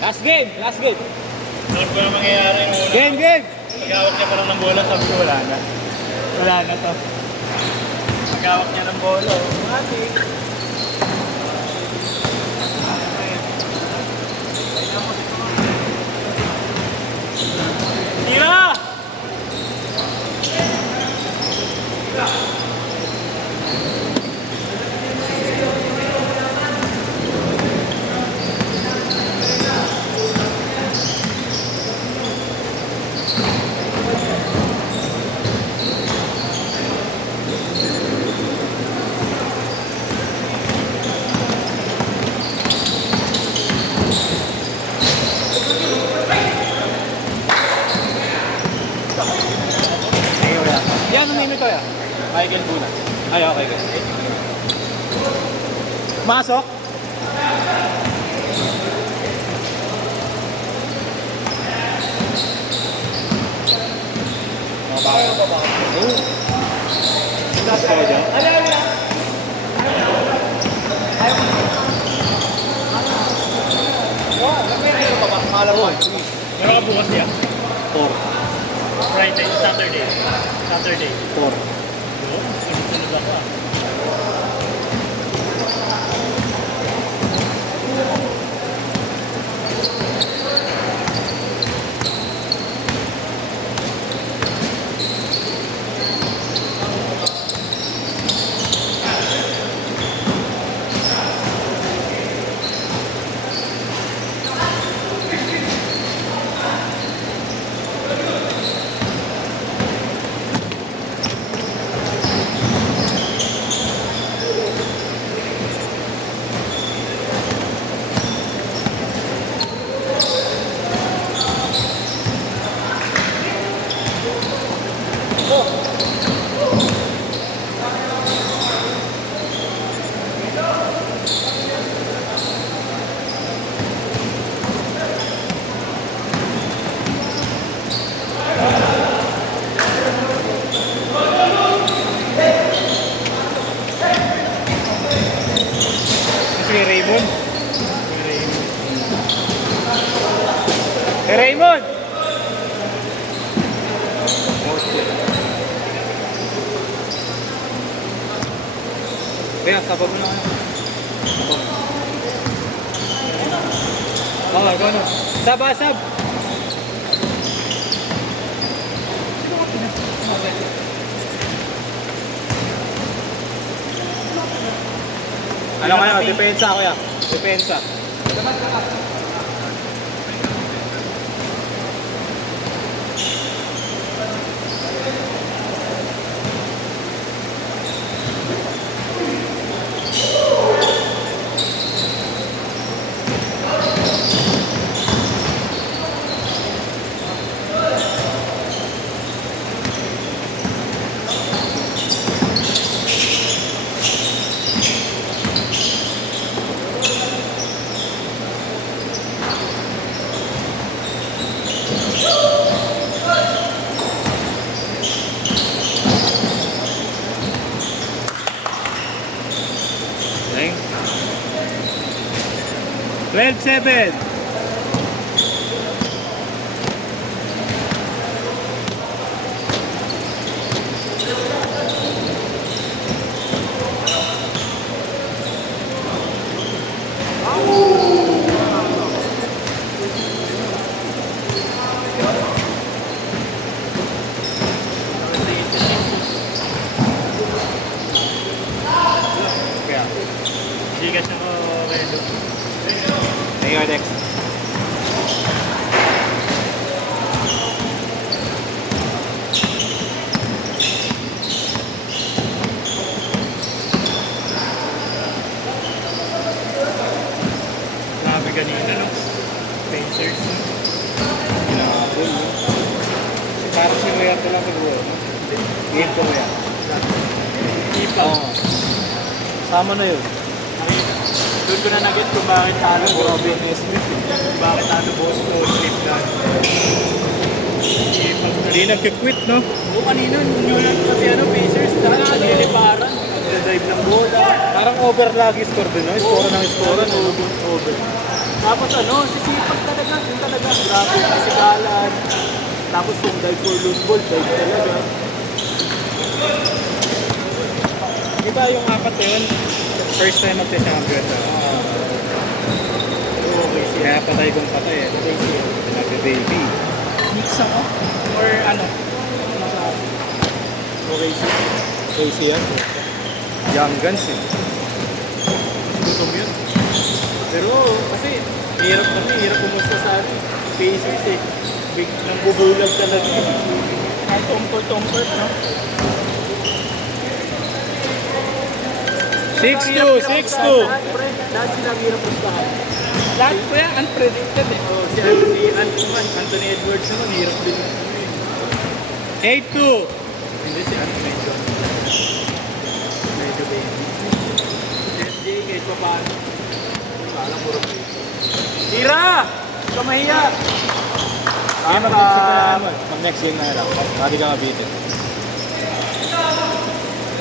Last game, last game. Ano ba yung mangyayari yung una? Game, game. Pag-awak niya pa lang ng bola, sabi ko wala na. Wala na to. Pag-awak niya ng bola, mati. Tira! Yan, umimi to ya. Michael Buna. Ay, okay, okay. Masok. Last call dyan. Meron ka bukas niya? 4. Friday, Saturday. Saturday. 4. Sunod-sunod ako ah. Si Raymond. Si Raymond! Kaya, sabag mo na kayo. Okay, go na. Sab, sab! Ano kayo? Depensa ako ya. Depensa. Okay. 12-7. Kaya, Hindi ka siya ko redo. thank you, next. Grabe kanina, no? Pacers. Grabe, no? Parang si Royal lang siguro. Game ko yan. Ipa. Oo. Sama na yun. Doon ko na nag-get kung bakit talo Grabe Boston. ni Smith. Bakit talo Boston, Cleveland. Hindi nag-quit, no? Oo, kanina, nung pati Pacers, dahil nagliliparan. Nagdadrive ng bola. Parang over lagi score din, no? Score ng score. Over. Tapos sisipag talaga. din talaga. Grabe yung kasikalan. Tapos kung dive for loose ball, dive talaga. Di ba yung apat na yun? First time magka-champion na. Okay siya. Kaya patay kong patay eh. Okay siya. Sinabi baby. Mix ako? Or ano? Okay siya. Okay siya. Young Guns eh. Gutom yun. Pero kasi hirap kami, hirap kumusta sa atin. Pacers eh. Big, nangbubulag talaga. Kahit tumpor-tumpor, no? 6-2, 6-2. Lahat sila hirap pustahan. Lahat ko yan, unpredicted eh. Oh, si Anthony Edwards naman, hirap din. 8-2. Hindi si medyo. Medyo baby. Si SJ kahit pa paano. Kala puro baby. Tira! Kamahiya! Mag-next game na lang. Pwede ka mabitin.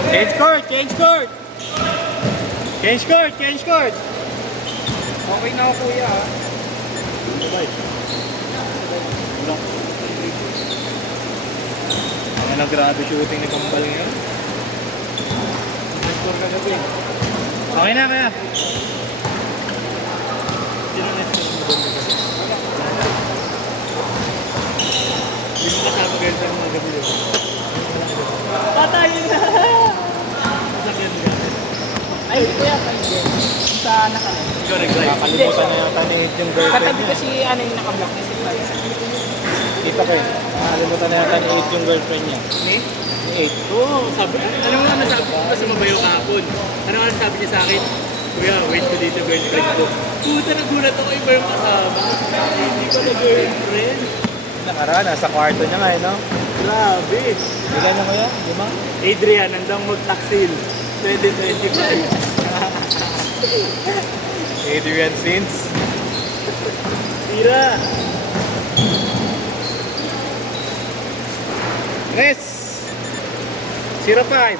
Change court! Change court! Change court! Change court! Okay na ako kuya ha. Ano grabe shooting ni Kambal ngayon? Score ka gabi. Okay na kaya. Sino na-score mo doon gabi? Hindi mo kasama girlfriend mo gabi doon. Patayin na! Masakyan mo gabi. Ay, kuya, kayo. Sa naka. Ikaw nag-drive. Nakalimutan na yata ni Ed yung girlfriend Katabi niya. kasi ano yung nakablock ni si Price. Kita ko eh. Nakalimutan na yata ni Ed yung girlfriend niya. Ni? Ni Ed. Oo, sabi. Ano nga nasabi ko sa mabayo kahapon? Ano nga nasabi niya sa akin? Kuya, wait ko dito girlfriend ko. Puta, nagulat ako iba yung kasama. Hindi ko na girlfriend. Nakaraan, nasa kwarto niya nga eh, no? Grabe. Ilan na kaya? Lima? Adrian, nandang mag-taksil. 2025. Adrian Sins. Tira. Chris! 0-5.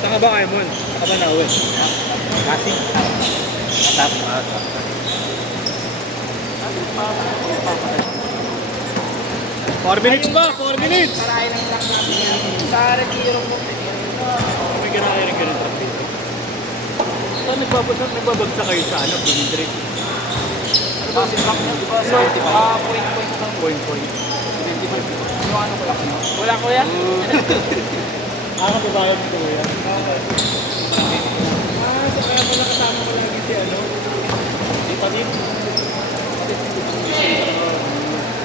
Saan ka ba kayo, Mon? Saan ka ba nauwi? Kasi? Tap. 4 minutes pa! 4 minutes! Parahin ang lock natin yan. Sa Regiro mo. May ganaya rin ganun trap dito. So, nagbabagsak kayo sa ano, Bindrit. Ano ba si Rock na? Diba? So, point lang. Point. Yung ano ko lang. Wala ko yan? Kababayan ko yan. So kaya pala kasama ko lagi si ano? Si Patit.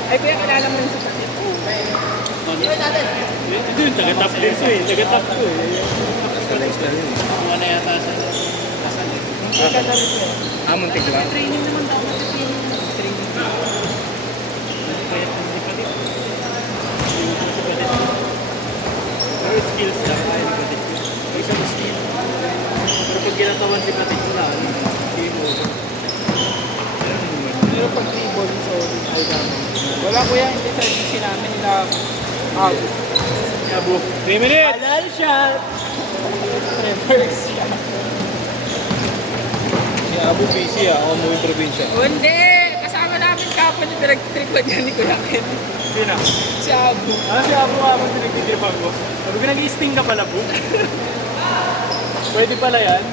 Ay, kuya, kilala mo rin sa Patit. Patit? Ito yung taga-top din ko eh. Taga-top ko eh. Mga na yata sa kasal eh. Kaya na rin kuya. Muntik lang. Training naman daw. Training. Kaya si Patit. Yung si Patit. Pero skills lang kaya ni Patit. May isang skill. Pero pag ginatawan si Patit ko na, game over. Pero pag table, so, ay dami. Wala kuya, hindi sa GC namin nila. Kaya bro. 3 minutes! Halal shot! Reverse shot. Si Abu busy ah. Ako umuwi probinsya. Hindi! Kasama namin kapon yung pinag-tripan niya ni Kuya Ken. Sino? Si Abu. Si Abu nga ako pinagtitiripan ko. Sabi ko, nag-i-sting ka pala po. Pwede pala yan.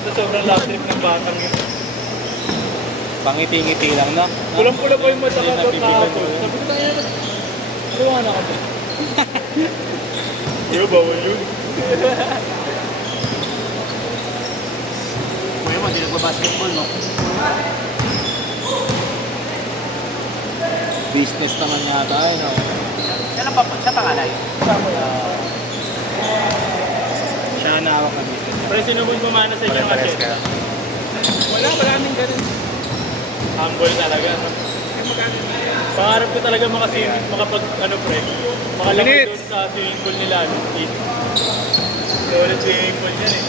Ito sobrang love trip ng batang yun. Pangiti-ngiti lang na. Pulang-pula pa yung mata Hindi ka doon napipigan kahapon. ko yun. Sabi ko, tayo na. Tulungan ako doon. Kuya, bawal yun. Kuya mo, hindi nagpa-basketball, no? Business naman yata eh, no? Siya pangalay. Siya na hawak na business. Pero sinubod mo mana sa inyo nga Pares siya. ka. Wala kaming ganun. Humble talaga, no? Pangarap ko talaga makapag, ano, pre, Makalaki Minutes. doon sa swimming pool nila. Ulit swimming pool yan eh.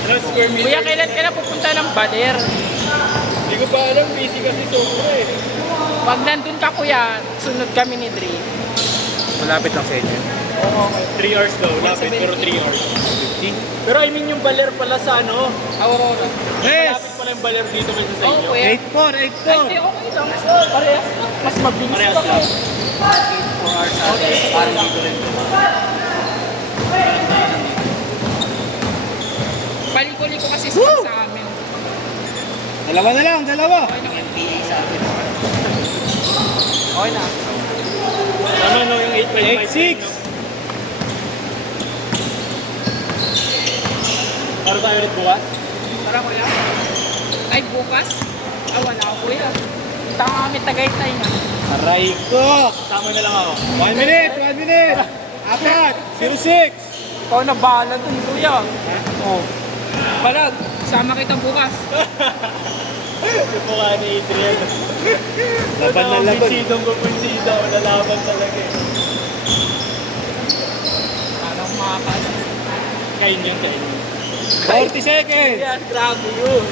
Ano square meter? Kuya, kailan ka na pupunta ng Baler? Hindi ko pa alam, busy kasi sobra eh. Pag nandun ka kuya, sunod kami ni Dre. Malapit lang sa inyo. Oo. 3 hours daw, lapit, pero 3 hours. Pero I mean yung baler pala sa ano, Aurora. Yes! malapit pala yung baler dito kaysa sa Oo inyo. kuya. 8-4, Ay, hindi, okay lang. Parehas lang. Mas mabilis Parehas pa lang. kayo. 4 hours natin. Parang dito rin. Paliko-liko kasi sa amin. Dalawa na lang, dalawa. Okay na. MPA sa atin. Okay na. Ano yung 8.5? 8-6. Para tayo ulit bukas? Tara kuya. Ay, bukas? Ah, wala ako kuya. Tama kami Tagaytay na. Aray ko. Sama na lang ako. 1 minute, 1 minute. Apat, 06. Ikaw na bahala dun kuya. Oh. Balag, sama kita bukas. Yung mukha ni Adrian. Laban na laban. Kumpensida. Lalaban talaga eh. Parang makakala. Kain yun, kain yun. 40 seconds. Yan, grabe yun.